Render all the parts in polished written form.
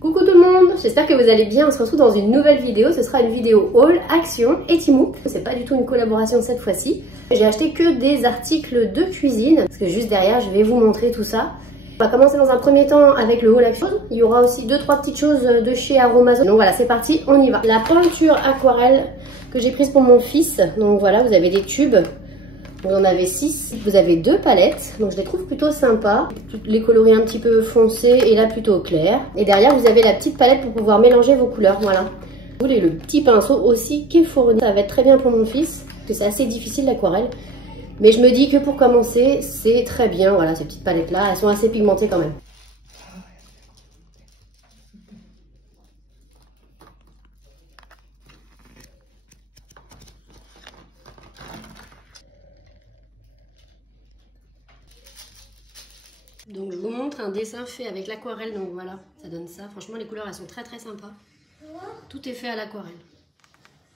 Coucou tout le monde, j'espère que vous allez bien, on se retrouve dans une nouvelle vidéo, ce sera une vidéo haul, action et Temu. C'est pas du tout une collaboration cette fois-ci. J'ai acheté que des articles de cuisine, parce que juste derrière je vais vous montrer tout ça. On va commencer dans un premier temps avec le haul action. Il y aura aussi 2-3 petites choses de chez Aromazone. Donc voilà, c'est parti, on y va. La peinture aquarelle que j'ai prise pour mon fils, donc voilà, vous avez des tubes. Vous en avez 6, vous avez 2 palettes, donc je les trouve plutôt sympas. Les coloris un petit peu foncés et là plutôt clair. Et derrière vous avez la petite palette pour pouvoir mélanger vos couleurs, voilà. Vous voulez le petit pinceau aussi qui est fourni, ça va être très bien pour mon fils, parce que c'est assez difficile l'aquarelle. Mais je me dis que pour commencer, c'est très bien, voilà, ces petites palettes là, elles sont assez pigmentées quand même. Donc je vous montre un dessin fait avec l'aquarelle, donc voilà, ça donne ça. Franchement les couleurs elles sont très sympas. Tout est fait à l'aquarelle.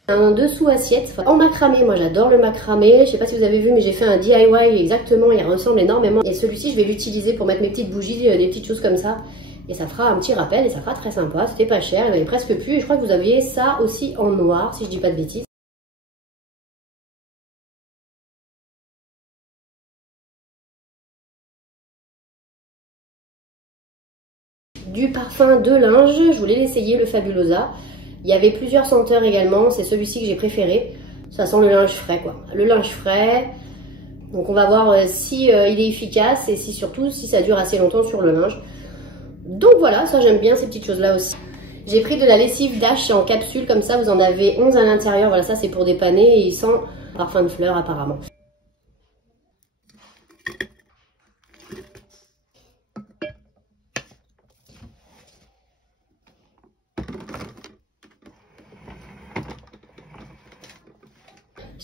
Un dessous assiette en macramé, moi j'adore le macramé. Je sais pas si vous avez vu mais j'ai fait un DIY exactement, il ressemble énormément. Et celui-ci je vais l'utiliser pour mettre mes petites bougies, des petites choses comme ça. Et ça fera un petit rappel et ça fera très sympa, c'était pas cher, il n'y avait presque plus. Et je crois que vous aviez ça aussi en noir si je dis pas de bêtises. Du parfum de linge, je voulais l'essayer, le Fabulosa. Il y avait plusieurs senteurs également, c'est celui-ci que j'ai préféré. Ça sent le linge frais quoi. Le linge frais, donc on va voir si il est efficace et si surtout si ça dure assez longtemps sur le linge. Donc voilà, ça j'aime bien ces petites choses là aussi. J'ai pris de la lessive Dash en capsule comme ça, vous en avez 11 à l'intérieur. Voilà, ça c'est pour dépanner et il sent parfum de fleurs apparemment.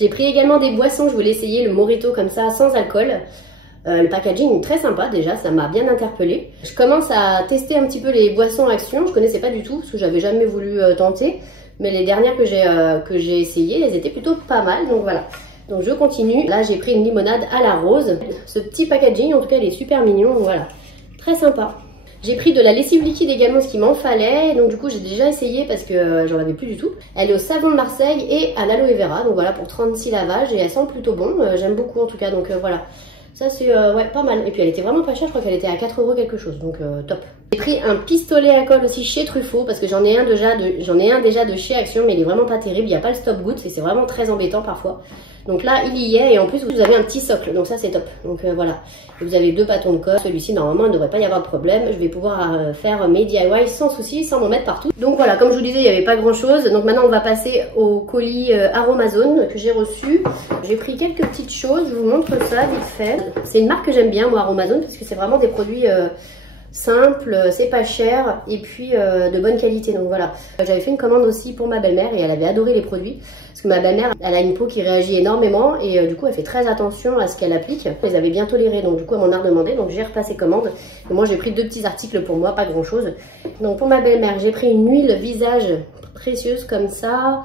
J'ai pris également des boissons, je voulais essayer le Morito comme ça, sans alcool. Le packaging est très sympa déjà, ça m'a bien interpellée. Je commence à tester un petit peu les boissons action, je connaissais pas du tout, parce que j'avais jamais voulu tenter. Mais les dernières que j'ai essayées, elles étaient plutôt pas mal, donc voilà. Donc je continue. Là j'ai pris une limonade à la rose. Ce petit packaging, en tout cas il est super mignon, donc voilà. Très sympa. J'ai pris de la lessive liquide également, ce qu'il m'en fallait. Donc du coup j'ai déjà essayé parce que j'en avais plus du tout. Elle est au savon de Marseille et à l'aloe vera. Donc voilà, pour 36 lavages et elle sent plutôt bon. J'aime beaucoup en tout cas, donc voilà. Ça c'est ouais, pas mal. Et puis elle était vraiment pas chère, je crois qu'elle était à 4 € quelque chose, donc top. J'ai pris un pistolet à colle aussi chez Truffaut parce que j'en ai un déjà de chez Action, mais il est vraiment pas terrible. Il n'y a pas le stop goutte et c'est vraiment très embêtant parfois. Donc là il y est et en plus vous avez un petit socle, donc ça c'est top. Donc voilà. Et vous avez 2 bâtons de colle. Celui-ci normalement il ne devrait pas y avoir de problème. Je vais pouvoir faire mes DIY sans souci, sans m'en mettre partout. Donc voilà, comme je vous disais il n'y avait pas grand chose. Donc maintenant on va passer au colis Aromazone que j'ai reçu. J'ai pris quelques petites choses, je vous montre ça vite fait. C'est une marque que j'aime bien moi, Aromazone, parce que c'est vraiment des produits simple, c'est pas cher et puis de bonne qualité, donc voilà. J'avais fait une commande aussi pour ma belle-mère et elle avait adoré les produits parce que ma belle-mère elle a une peau qui réagit énormément et du coup elle fait très attention à ce qu'elle applique. Elle les avait bien tolérés, donc du coup elle m'en a redemandé, donc j'ai repassé commande. Et moi j'ai pris 2 petits articles pour moi, pas grand chose. Donc pour ma belle-mère j'ai pris une huile visage précieuse comme ça,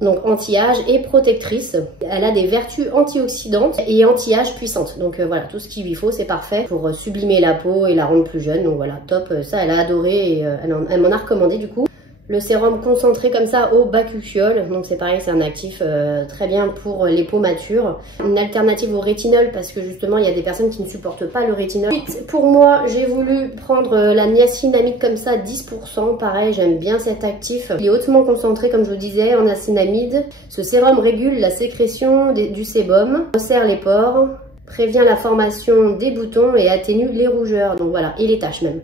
donc anti-âge et protectrice. Elle a des vertus antioxydantes et anti-âge puissantes. Donc voilà, tout ce qu'il lui faut, c'est parfait pour sublimer la peau et la rendre plus jeune. Donc voilà, top. Ça, elle a adoré et elle m'en a recommandé du coup. Le sérum concentré comme ça au bakuchiol, donc c'est pareil, c'est un actif très bien pour les peaux matures. Une alternative au rétinol parce que justement il y a des personnes qui ne supportent pas le rétinol. Ensuite, pour moi j'ai voulu prendre la niacinamide comme ça, 10%, pareil j'aime bien cet actif. Il est hautement concentré comme je vous disais en niacinamide. Ce sérum régule la sécrétion du sébum, resserre les pores, prévient la formation des boutons et atténue les rougeurs, donc voilà, et les taches même.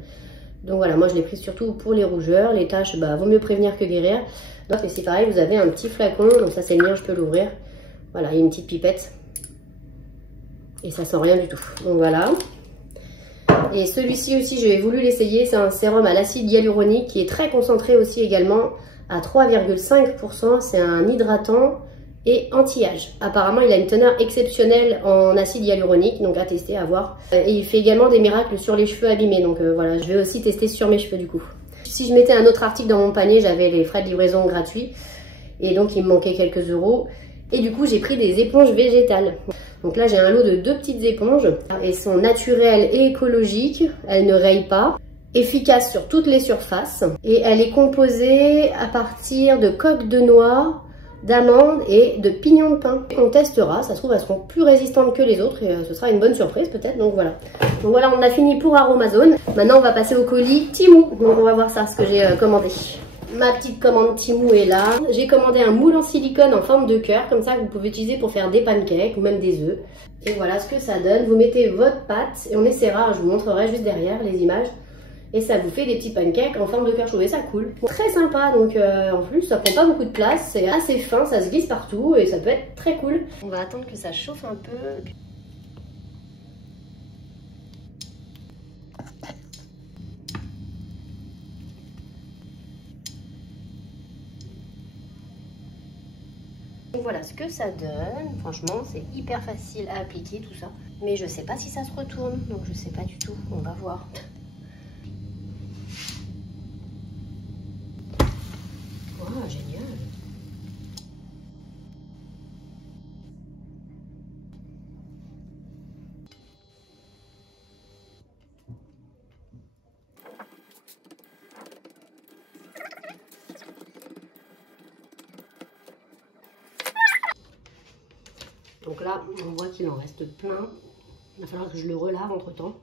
Donc voilà, moi je l'ai pris surtout pour les rougeurs, les taches, bah vaut mieux prévenir que guérir. Donc c'est pareil, vous avez un petit flacon, donc ça c'est le mien, je peux l'ouvrir. Voilà, il y a une petite pipette. Et ça sent rien du tout. Donc voilà. Et celui-ci aussi, j'ai voulu l'essayer, c'est un sérum à l'acide hyaluronique qui est très concentré aussi également à 3,5%. C'est un hydratant et anti-âge. Apparemment il a une teneur exceptionnelle en acide hyaluronique, donc à tester, à voir. Et il fait également des miracles sur les cheveux abîmés, donc voilà, je vais aussi tester sur mes cheveux du coup. Si je mettais un autre article dans mon panier, j'avais les frais de livraison gratuits et donc il me manquait quelques euros. Et du coup j'ai pris des éponges végétales. Donc là j'ai un lot de 2 petites éponges. Elles sont naturelles et écologiques, elles ne rayent pas. efficace sur toutes les surfaces. Et elle est composée à partir de coque de noix, d'amandes et de pignons de pain. On testera, ça se trouve elles seront plus résistantes que les autres et ce sera une bonne surprise peut-être. Donc voilà, on a fini pour Aromazone. Maintenant on va passer au colis Temu. Donc on va voir ça, ce que j'ai commandé. Ma petite commande Temu est là. J'ai commandé un moule en silicone en forme de cœur, comme ça que vous pouvez utiliser pour faire des pancakes ou même des œufs. Et voilà ce que ça donne. Vous mettez votre pâte et on essaiera, je vous montrerai juste derrière les images. Et ça vous fait des petits pancakes en forme de cœur. Je trouvais ça cool. Très sympa, donc en plus ça prend pas beaucoup de place. C'est assez fin, ça se glisse partout et ça peut être très cool. On va attendre que ça chauffe un peu. Donc voilà ce que ça donne. Franchement, c'est hyper facile à appliquer tout ça. Mais je sais pas si ça se retourne, donc je sais pas du tout. On va voir. Oh, génial. Donc là, on voit qu'il en reste plein. Il va falloir que je le relave entre temps.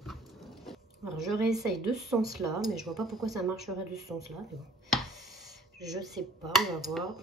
Alors je réessaye de ce sens-là, mais je vois pas pourquoi ça marcherait de ce sens-là. Bon. Je sais pas, on va voir.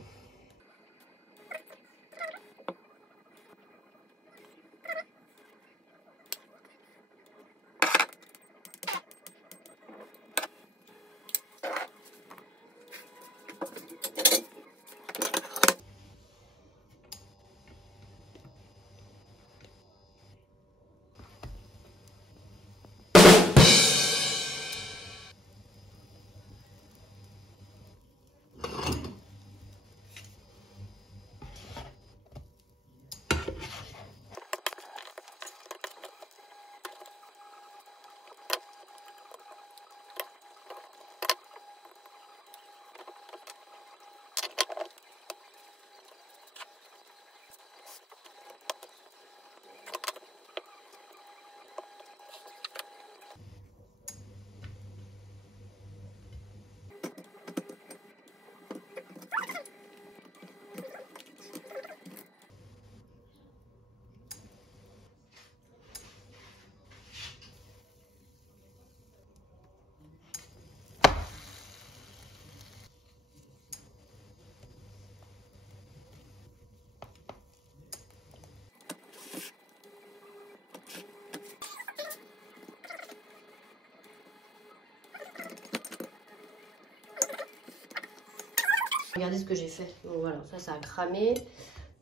Regardez ce que j'ai fait. Donc voilà, ça a cramé.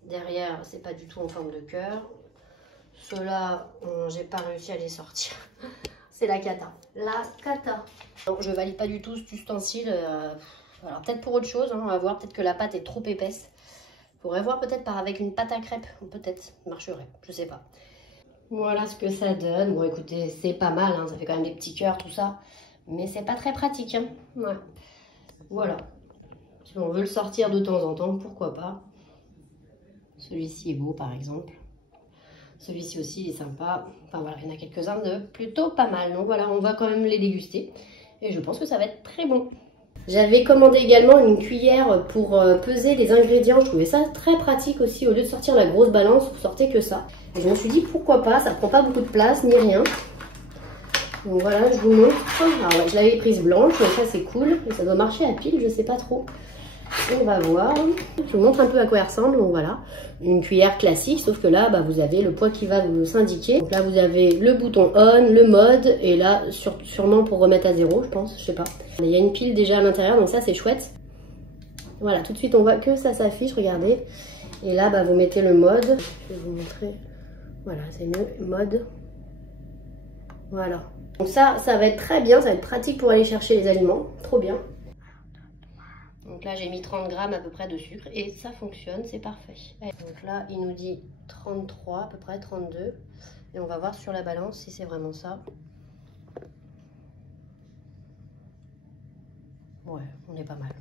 Derrière, c'est pas du tout en forme de cœur. Ceux-là, j'ai pas réussi à les sortir. C'est la cata. La cata. Donc je valide pas du tout cet ustensile. Voilà, peut-être pour autre chose, hein, on va voir. Peut-être que la pâte est trop épaisse. Faudrait voir peut-être avec une pâte à crêpes. Peut-être marcherait, je sais pas. Voilà ce que ça donne. Bon écoutez, c'est pas mal, hein, ça fait quand même des petits cœurs, tout ça. Mais c'est pas très pratique. Hein. Ouais. Voilà. Si on veut le sortir de temps en temps, pourquoi pas. Celui-ci est beau par exemple. Celui-ci aussi est sympa. Enfin voilà, il y en a quelques-uns de plutôt pas mal. Donc voilà, on va quand même les déguster. Et je pense que ça va être très bon. J'avais commandé également une cuillère pour peser les ingrédients. Je trouvais ça très pratique aussi. Au lieu de sortir la grosse balance, vous sortez que ça. Et je me suis dit pourquoi pas, ça prend pas beaucoup de place ni rien. Donc voilà, je vous montre. Alors ouais, je l'avais prise blanche, donc ça c'est cool. Et ça doit marcher à pile, je sais pas trop. On va voir. Je vous montre un peu à quoi elle ressemble. Donc voilà, une cuillère classique, sauf que là, vous avez le poids qui va vous s'indiquer. Donc là, vous avez le bouton on, le mode, et là, sûrement pour remettre à zéro, je pense, je sais pas. Il y a une pile déjà à l'intérieur, donc ça c'est chouette. Voilà, tout de suite, on voit que ça s'affiche, regardez. Et là, vous mettez le mode. Je vais vous montrer. Voilà, c'est le mode. Voilà. Donc ça va être très bien, ça va être pratique pour aller chercher les aliments. Trop bien. Donc là, j'ai mis 30 grammes à peu près de sucre et ça fonctionne, c'est parfait. Donc là, il nous dit 33, à peu près 32. Et on va voir sur la balance si c'est vraiment ça. Ouais, on est pas mal.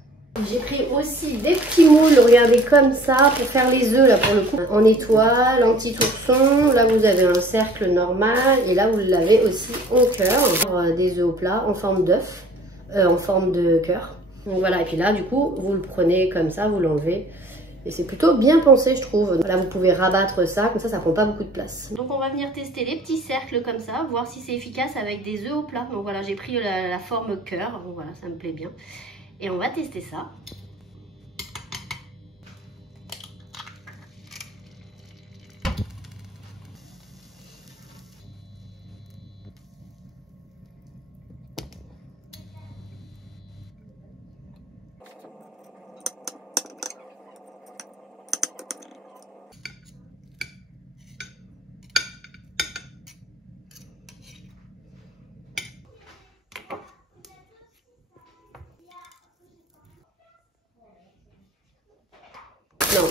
J'ai pris aussi des petits moules, regardez comme ça, pour faire les œufs là pour le coup. En étoile, en petit ourson, là vous avez un cercle normal et là vous l'avez aussi en cœur. Des œufs au plat en forme d'œuf, en forme de cœur. Donc voilà, et puis là du coup vous le prenez comme ça, vous l'enlevez. Et c'est plutôt bien pensé je trouve. Là vous pouvez rabattre ça, comme ça prend pas beaucoup de place. Donc on va venir tester les petits cercles comme ça, voir si c'est efficace avec des œufs au plat. Donc voilà, j'ai pris la forme cœur, donc voilà, ça me plaît bien. Et on va tester ça. Non,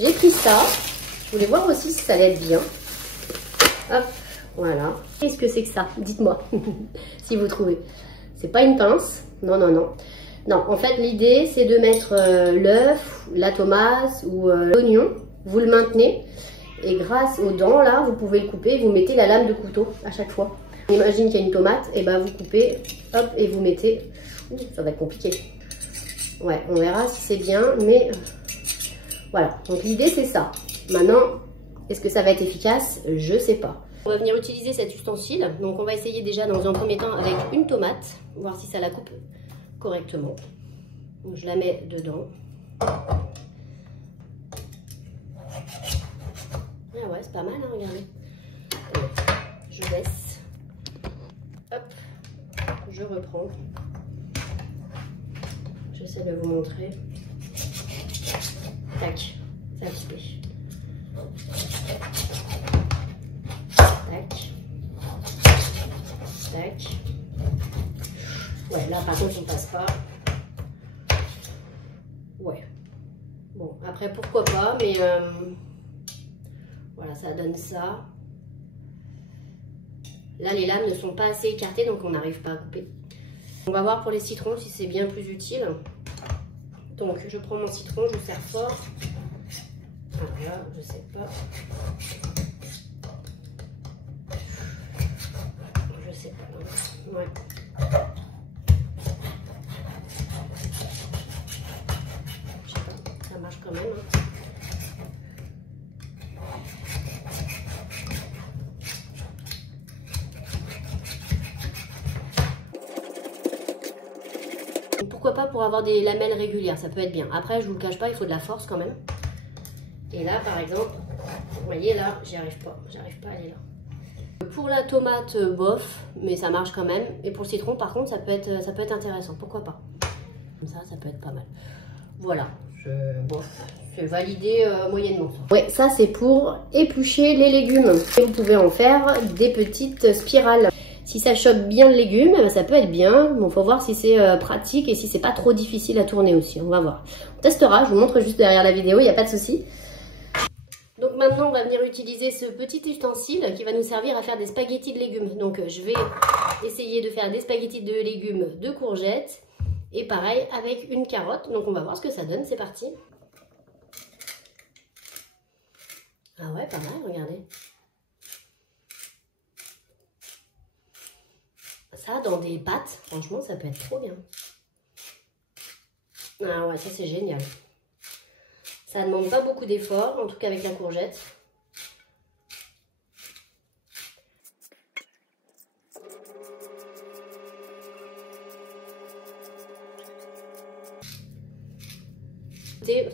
j'ai pris ça. Je voulais voir aussi si ça allait être bien. Hop, voilà. Qu'est-ce que c'est que ça? Dites-moi, si vous trouvez. C'est pas une pince. Non, non, non. Non, en fait, l'idée, c'est de mettre l'œuf, la tomate ou l'oignon. Vous le maintenez. Et grâce aux dents, là, vous pouvez le couper. Vous mettez la lame de couteau à chaque fois. On imagine qu'il y a une tomate. Et ben, vous coupez, hop, et vous mettez... Ouh, ça va être compliqué. Ouais, on verra si c'est bien, mais... Voilà, donc l'idée c'est ça. Maintenant, est-ce que ça va être efficace? Je sais pas. On va venir utiliser cet ustensile. Donc on va essayer déjà dans un premier temps avec une tomate, voir si ça la coupe correctement. Donc je la mets dedans. Ah ouais, c'est pas mal, hein, regardez. Je baisse. Hop, je reprends. J'essaie de vous montrer. Tac, ça se fait. Tac. Tac. Ouais, là par contre on passe pas. Ouais. Bon, après pourquoi pas, mais voilà, ça donne ça. Là les lames ne sont pas assez écartées, donc on n'arrive pas à couper. On va voir pour les citrons si c'est bien plus utile. Donc je prends mon citron, je serre fort. Voilà, je sais pas. Je sais pas. Ouais. Je sais pas, ça marche quand même. Hein. Pourquoi pas pour avoir des lamelles régulières, ça peut être bien. Après, je vous le cache pas, il faut de la force quand même. Et là, par exemple, vous voyez là, j'y arrive pas à aller là. Pour la tomate, bof, mais ça marche quand même. Et pour le citron, par contre, ça peut être intéressant, pourquoi pas. Comme ça peut être pas mal. Voilà, bof, c'est validé moyennement. Ça. Ouais, ça c'est pour éplucher les légumes. Et vous pouvez en faire des petites spirales. Si ça chope bien le légume, ça peut être bien. Bon, faut voir si c'est pratique et si c'est pas trop difficile à tourner aussi. On va voir. On testera, je vous montre juste derrière la vidéo, il n'y a pas de souci. Donc maintenant, on va venir utiliser ce petit ustensile qui va nous servir à faire des spaghettis de légumes. Donc je vais essayer de faire des spaghettis de légumes de courgettes. Et pareil avec une carotte. Donc on va voir ce que ça donne, c'est parti. Ah ouais, pas mal, regardez. Ça, dans des pâtes, franchement, ça peut être trop bien. Ah ouais, ça c'est génial. Ça ne demande pas beaucoup d'efforts, en tout cas avec la courgette.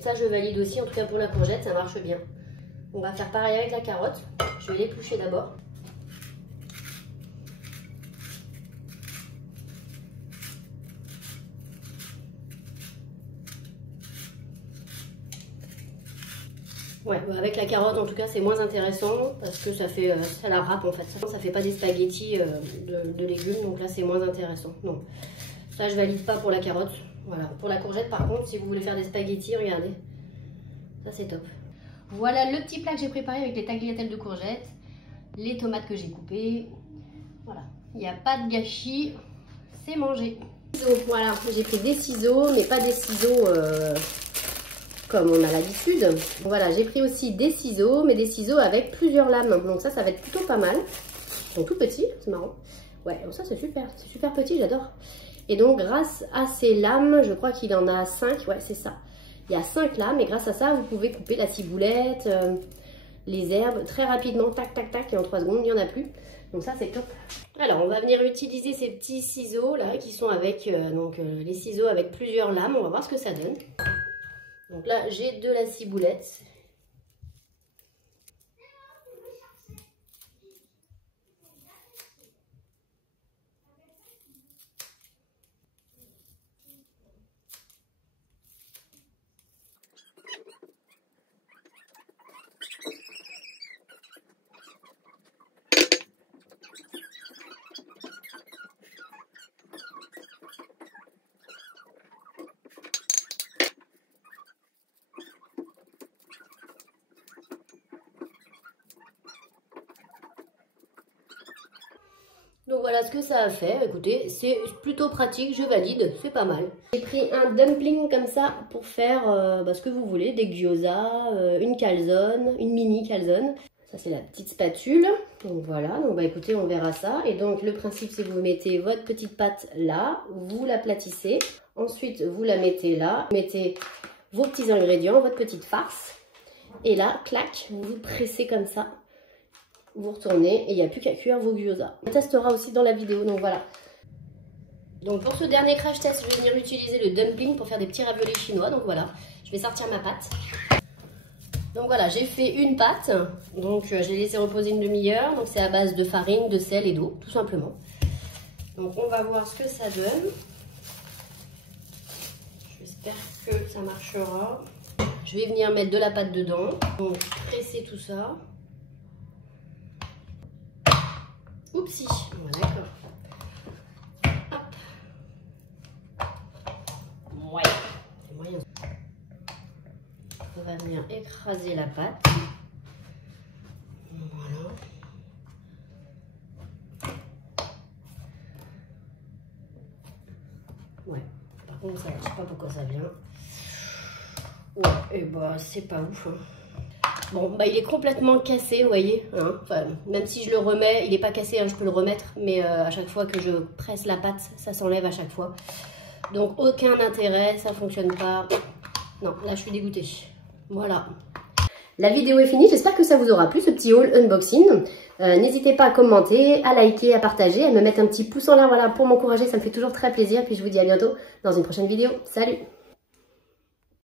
Ça, je valide aussi, en tout cas pour la courgette, ça marche bien. On va faire pareil avec la carotte. Je vais l'éplucher d'abord. Ouais, avec la carotte en tout cas c'est moins intéressant parce que ça fait ça la râpe en fait. Ça fait pas des spaghettis de légumes, donc là c'est moins intéressant. Non, ça je valide pas pour la carotte. Voilà, pour la courgette par contre, si vous voulez faire des spaghettis, regardez, ça c'est top. Voilà le petit plat que j'ai préparé avec les tagliatelles de courgettes, les tomates que j'ai coupées. Voilà, il n'y a pas de gâchis, c'est mangé. Voilà, j'ai pris des ciseaux, mais pas des ciseaux comme on a l'habitude. Voilà, j'ai pris aussi des ciseaux, mais des ciseaux avec plusieurs lames. Donc ça va être plutôt pas mal. Ils sont tout petits, c'est marrant. Ouais, donc ça c'est super petit, j'adore. Et donc grâce à ces lames, je crois qu'il en a 5, ouais c'est ça. Il y a 5 lames et grâce à ça, vous pouvez couper la ciboulette, les herbes très rapidement, tac tac tac, et en 3 secondes, il n'y en a plus. Donc ça c'est top. Alors on va venir utiliser ces petits ciseaux là qui sont avec les ciseaux avec plusieurs lames. On va voir ce que ça donne. Donc là j'ai de la ciboulette. Donc voilà ce que ça a fait. Écoutez, c'est plutôt pratique, je valide, c'est pas mal. J'ai pris un dumpling comme ça pour faire ce que vous voulez, des gyoza, une calzone, une mini calzone. Ça c'est la petite spatule. Donc voilà, donc écoutez, on verra ça. Et donc le principe c'est que vous mettez votre petite pâte là, vous l'aplatissez. Ensuite vous la mettez là, vous mettez vos petits ingrédients, votre petite farce. Et là, clac, vous pressez comme ça. Vous retournez et il n'y a plus qu'à cuire vos gyoza. On testera aussi dans la vidéo, donc voilà. Donc pour ce dernier crash test, je vais venir utiliser le dumpling pour faire des petits raviolis chinois. Donc voilà, je vais sortir ma pâte. Donc voilà, j'ai fait une pâte. Donc je l'ai laissé reposer une demi-heure. Donc c'est à base de farine, de sel et d'eau, tout simplement. Donc on va voir ce que ça donne. J'espère que ça marchera. Je vais venir mettre de la pâte dedans. Donc presser tout ça. Oupsie, d'accord. Hop. Ouais, c'est moyen. On va venir écraser la pâte. Voilà. Ouais, par contre, ça, je sais pas pourquoi ça vient. Ouais, et bah, c'est pas ouf. Hein. Bon, bah il est complètement cassé, vous voyez, hein. Enfin, même si je le remets, il n'est pas cassé, hein, je peux le remettre, mais à chaque fois que je presse la pâte, ça s'enlève à chaque fois. Donc aucun intérêt, ça fonctionne pas. Non, là je suis dégoûtée. Voilà. La vidéo est finie, j'espère que ça vous aura plu, ce petit haul unboxing. N'hésitez pas à commenter, à liker, à partager, à me mettre un petit pouce en l'air, voilà, pour m'encourager, ça me fait toujours très plaisir. Puis je vous dis à bientôt dans une prochaine vidéo. Salut!